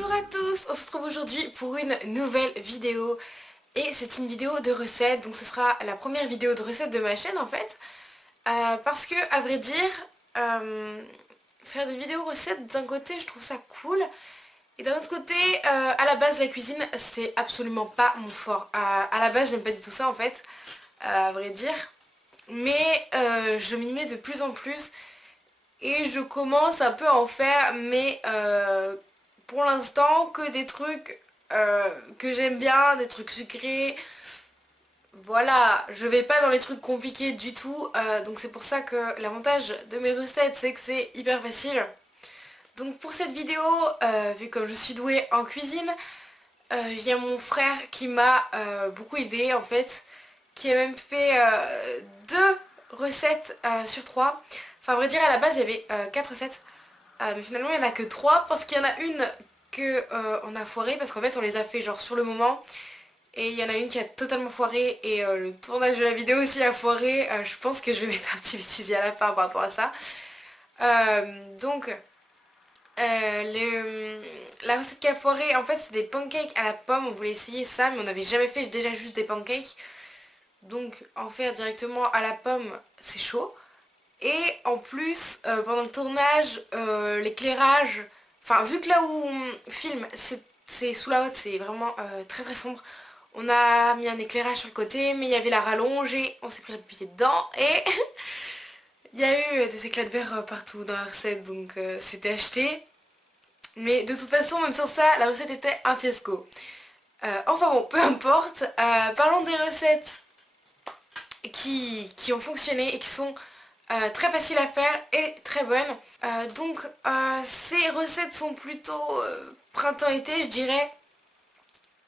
Bonjour à tous, on se retrouve aujourd'hui pour une nouvelle vidéo et c'est une vidéo de recettes, donc ce sera la première vidéo de recettes de ma chaîne en fait parce que à vrai dire faire des vidéos recettes d'un côté je trouve ça cool et d'un autre côté à la base la cuisine c'est absolument pas mon fort. À la base j'aime pas du tout ça en fait à vrai dire, mais je m'y mets de plus en plus et je commence un peu à en faire, mais pour l'instant que des trucs que j'aime bien, des trucs sucrés. Voilà, je vais pas dans les trucs compliqués du tout, donc c'est pour ça que l'avantage de mes recettes c'est que c'est hyper facile. Donc pour cette vidéo, vu comme je suis douée en cuisine, il y a mon frère qui m'a beaucoup aidé en fait, qui a même fait deux recettes sur trois. Enfin à vrai dire à la base il y avait 4 recettes, mais finalement il n'y en a que 3 parce qu'il y en a une que on a foiré parce qu'en fait on les a fait genre sur le moment. Et il y en a une qui a totalement foiré et le tournage de la vidéo aussi a foiré. Je pense que je vais mettre un petit bêtisier à la fin par rapport à ça. Donc la recette qui a foiré, en fait c'est des pancakes à la pomme. On voulait essayer ça mais on n'avait jamais fait déjà juste des pancakes. Donc en faire directement à la pomme c'est chaud. Et en plus pendant le tournage l'éclairage, enfin vu que là où on filme c'est sous la haute, c'est vraiment très très sombre. On a mis un éclairage sur le côté, mais il y avait la rallonge et on s'est pris le pied dedans et il y a eu des éclats de verre partout dans la recette, donc c'était acheté. Mais de toute façon, même sans ça, la recette était un fiasco. Enfin bon, peu importe. Parlons des recettes qui ont fonctionné et qui sont très faciles à faire et très bonnes. Donc ces recettes sont plutôt printemps-été, je dirais.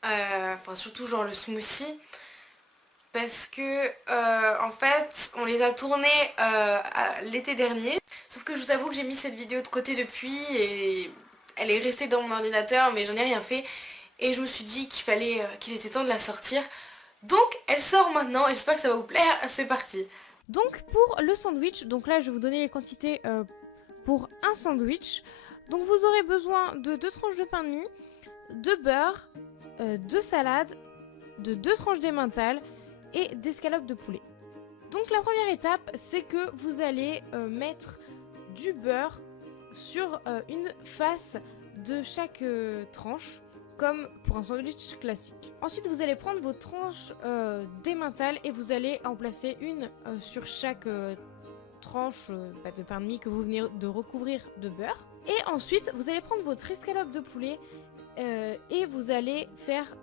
Enfin surtout genre le smoothie parce que en fait on les a tournés l'été dernier, sauf que je vous avoue que j'ai mis cette vidéo de côté depuis et elle est restée dans mon ordinateur mais j'en ai rien fait et je me suis dit qu'il était temps de la sortir, donc elle sort maintenant et j'espère que ça va vous plaire. C'est parti. Donc pour le sandwich, donc là je vais vous donner les quantités pour un sandwich. Donc vous aurez besoin de 2 tranches de pain de mie, de beurre, de salade, de 2 tranches d'emmental et d'escalope de poulet. Donc la première étape c'est que vous allez mettre du beurre sur une face de chaque tranche, comme pour un sandwich classique. Ensuite, vous allez prendre vos tranches d'emmental et vous allez en placer une sur chaque tranche de pain de mie que vous venez de recouvrir de beurre. Et ensuite, vous allez prendre votre escalope de poulet et vous allez faire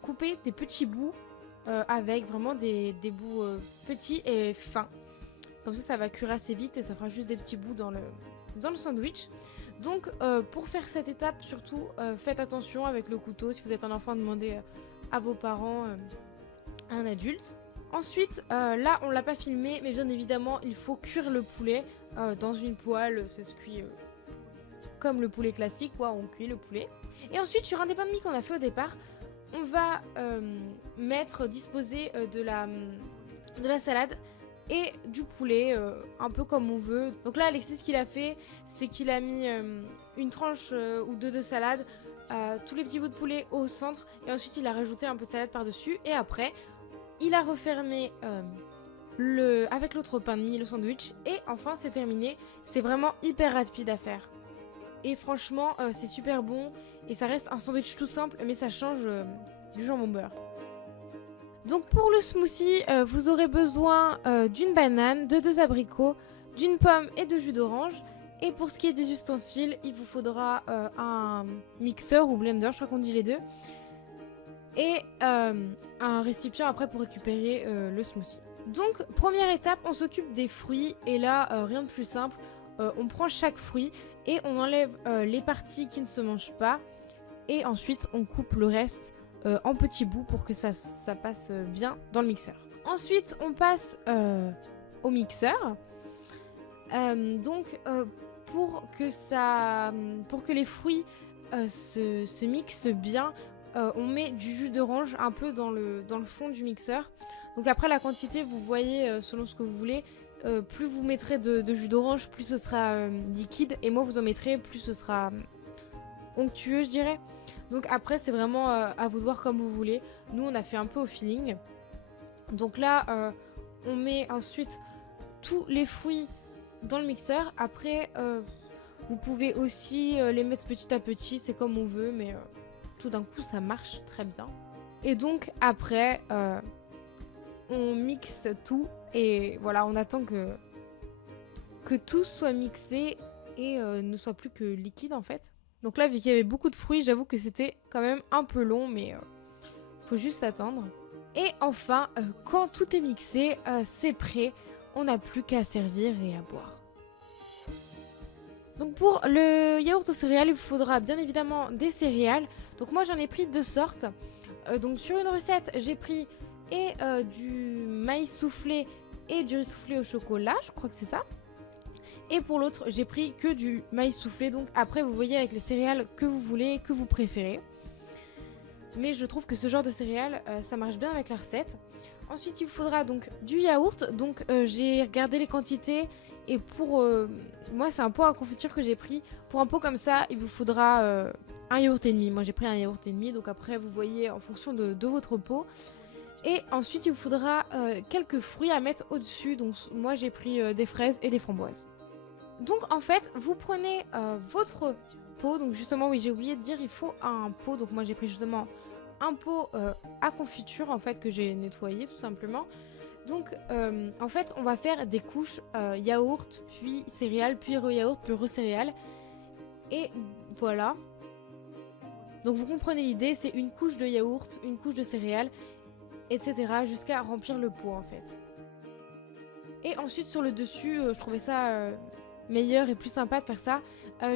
couper des petits bouts avec vraiment des bouts petits et fins. Comme ça va cuire assez vite et ça fera juste des petits bouts dans le sandwich. Donc pour faire cette étape, surtout faites attention avec le couteau. Si vous êtes un enfant, demandez à vos parents, à un adulte. Ensuite, là on l'a pas filmé, mais bien évidemment il faut cuire le poulet dans une poêle. Ça se cuit comme le poulet classique, quoi, on cuit le poulet. Et ensuite sur un des pains de mie qu'on a fait au départ, on va disposer de la salade et du poulet, un peu comme on veut. Donc là Alexis ce qu'il a fait c'est qu'il a mis une tranche ou deux de salade, tous les petits bouts de poulet au centre et ensuite il a rajouté un peu de salade par dessus et après il a refermé avec l'autre pain de mie le sandwich et enfin c'est terminé. C'est vraiment hyper rapide à faire et franchement c'est super bon et ça reste un sandwich tout simple mais ça change du jambon beurre. Donc pour le smoothie, vous aurez besoin d'une banane, de 2 abricots, d'une pomme et de jus d'orange. Et pour ce qui est des ustensiles, il vous faudra un mixeur ou blender, je crois qu'on dit les deux. Et un récipient après pour récupérer le smoothie. Donc première étape, on s'occupe des fruits. Et là, rien de plus simple. On prend chaque fruit et on enlève les parties qui ne se mangent pas. Et ensuite, on coupe le reste en petits bouts pour que ça passe bien dans le mixeur. Ensuite, on passe au mixeur. Donc, pour que les fruits se mixent bien, on met du jus d'orange un peu dans le fond du mixeur. Donc après, la quantité, vous voyez selon ce que vous voulez. Plus vous mettrez de jus d'orange, plus ce sera liquide. Et moins vous en mettrez, plus ce sera onctueux je dirais. Donc après c'est vraiment à vous de voir comme vous voulez. Nous on a fait un peu au feeling. Donc là on met ensuite tous les fruits dans le mixeur. Après vous pouvez aussi les mettre petit à petit, c'est comme on veut, mais tout d'un coup ça marche très bien. Et donc après on mixe tout et voilà, on attend que tout soit mixé et ne soit plus que liquide en fait. Donc là vu qu'il y avait beaucoup de fruits, j'avoue que c'était quand même un peu long, mais faut juste attendre. Et enfin quand tout est mixé, c'est prêt, on n'a plus qu'à servir et à boire. Donc pour le yaourt aux céréales, il vous faudra bien évidemment des céréales. Donc moi j'en ai pris 2 sortes. Donc sur une recette, j'ai pris du maïs soufflé et du riz soufflé au chocolat, je crois que c'est ça. Et pour l'autre, j'ai pris que du maïs soufflé. Donc après, vous voyez avec les céréales que vous voulez, que vous préférez. Mais je trouve que ce genre de céréales, ça marche bien avec la recette. Ensuite, il vous faudra donc du yaourt. Donc j'ai regardé les quantités. Et pour moi, c'est un pot à confiture que j'ai pris. Pour un pot comme ça, il vous faudra un yaourt et demi. Moi, j'ai pris un yaourt et demi. Donc après, vous voyez en fonction de votre pot. Et ensuite, il vous faudra quelques fruits à mettre au-dessus. Donc moi, j'ai pris des fraises et des framboises. Donc en fait, vous prenez votre pot. Donc justement, oui, j'ai oublié de dire, il faut un pot. Donc moi, j'ai pris justement un pot à confiture, en fait, que j'ai nettoyé tout simplement. Donc en fait, on va faire des couches yaourt, puis céréales, puis re-yaourt, puis re-céréales. Et voilà. Donc vous comprenez l'idée, c'est une couche de yaourt, une couche de céréales, etc. jusqu'à remplir le pot en fait. Et ensuite sur le dessus, je trouvais ça meilleur et plus sympa de faire ça.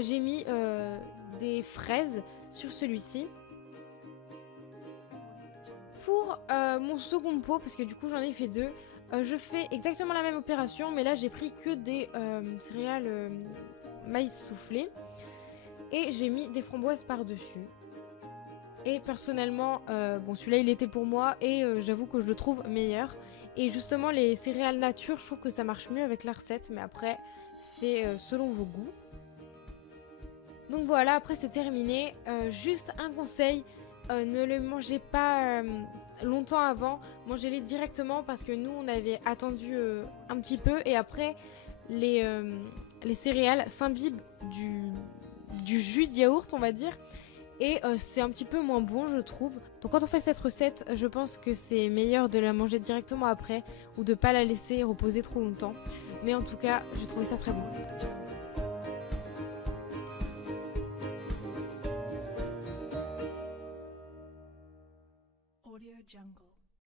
J'ai mis des fraises sur celui-ci. Pour mon second pot, parce que du coup j'en ai fait 2, je fais exactement la même opération, mais là j'ai pris que des céréales maïs soufflé. Et j'ai mis des framboises par-dessus. Et personnellement, bon celui-là il était pour moi et j'avoue que je le trouve meilleur. Et justement les céréales nature, je trouve que ça marche mieux avec la recette, mais après c'est selon vos goûts. Donc voilà, après c'est terminé. Juste un conseil, ne le mangez pas longtemps avant, mangez-les directement parce que nous on avait attendu un petit peu et après les céréales s'imbibent du jus de yaourt on va dire. Et c'est un petit peu moins bon je trouve. Donc quand on fait cette recette, je pense que c'est meilleur de la manger directement après ou de pas la laisser reposer trop longtemps. Mais en tout cas, j'ai trouvé ça très bon.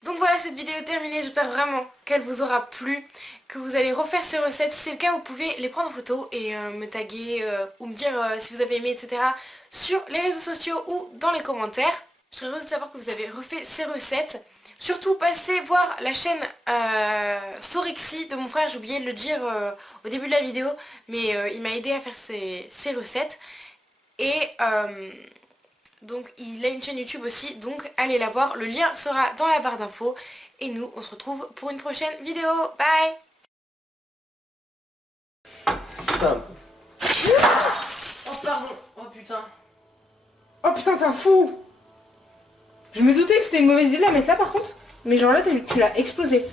Donc voilà, cette vidéo est terminée, j'espère vraiment qu'elle vous aura plu, que vous allez refaire ces recettes. Si c'est le cas, vous pouvez les prendre en photo et me taguer ou me dire si vous avez aimé, etc. sur les réseaux sociaux ou dans les commentaires. Je serais heureuse de savoir que vous avez refait ces recettes. Surtout, passez voir la chaîne Sorexy de mon frère, j'ai oublié de le dire au début de la vidéo, mais il m'a aidé à faire ces recettes. Et donc il a une chaîne YouTube aussi, donc allez la voir, le lien sera dans la barre d'infos. Et nous, on se retrouve pour une prochaine vidéo. Bye. Oh pardon, oh putain. Oh putain, t'es un fou. Je me doutais que c'était une mauvaise idée de la mettre là par contre. Mais genre là, tu l'as explosé.